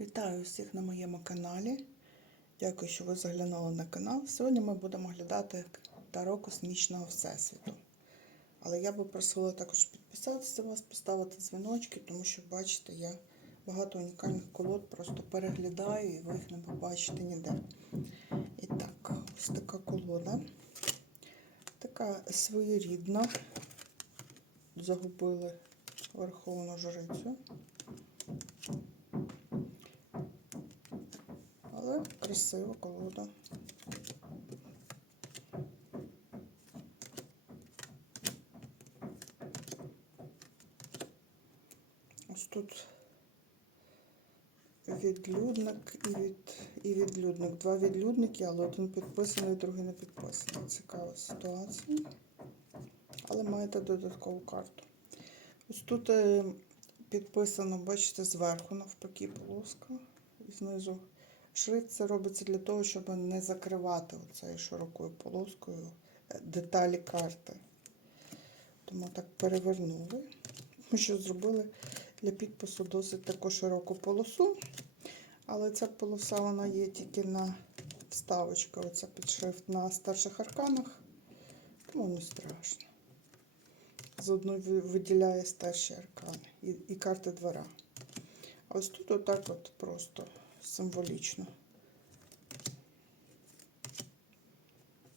Вітаю всіх на моєму каналі. Дякую, що ви заглянули на канал. Сьогодні ми будемо глядати Таро космічного всесвіту. Але я би просила також підписатися вас, поставити дзвіночки, тому що, бачите, я багато унікальних колод просто переглядаю і ви їх не побачите ніде. І так, ось така колода. Така своєрідна. Загубили верховну жрицю. Але красива колода. Ось тут відлюдник і від і відлюдник. Два відлюдники, але один підписаний, другий не підписаний. Цікава ситуація. Але маєте додаткову карту. Ось тут е, підписано, бачите, зверху навпаки полоска і знизу. Шрифт це робиться для того, щоб не закривати оцею широкою полоскою е, деталі карти. Тому так перевернули. Тому що зробили для підпису досить таку широку полосу. Але ця полоса вона є тільки на вставочка, оця підшрифт на старших арканах. Тому не страшно. Заодно виділяє старші аркани і, і карти двора. А ось тут отак от просто символічно.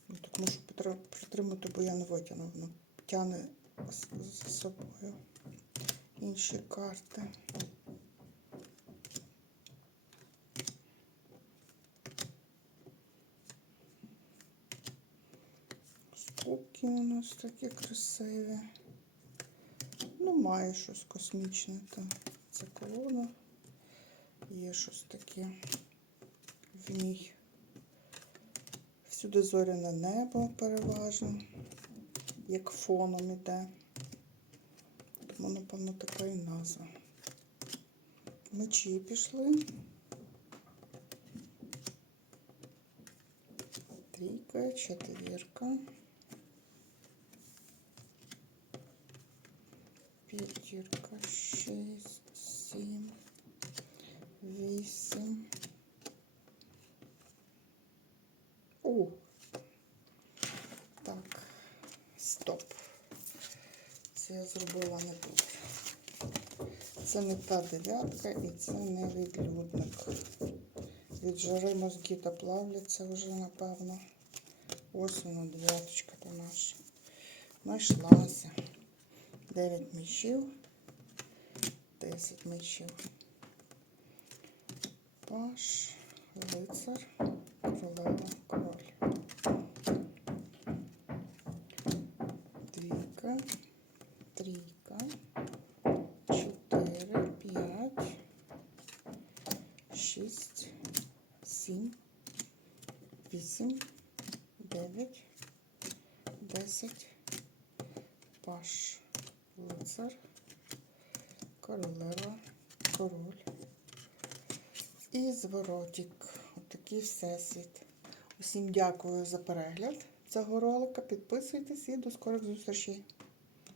Ну, Так можу притримати, бо я не витягну. Воно тягне з собою інші карти. Споки у нас такі красиві. Ну, має щось космічне. Та це колода. Є щось таке в ній. Всюди зоряне небо переважно, як фоном іде. Тому, напевно, така і назва. Мечі пішли. Трійка, четвірка. П'ятірка, шість, сім, вісім. О! Так, стоп. Це я зробила не тут. Це не та дев'ятка і це не відлюдник. Від жари мозги та плавляться вже, напевно. Ось вона, дев'яточка та наша. Знайшлася. 9 мечів, 10 мечів. Паш, лицар, королева, король. Двійка, трійка, чотири, п'ять, шість, сім, вісім, дев'ять, десять, паш лицар, королева, король І зворотик. Отакий всесвіт. Усім дякую за перегляд цього ролика. Підписуйтесь і до скорих зустрічей.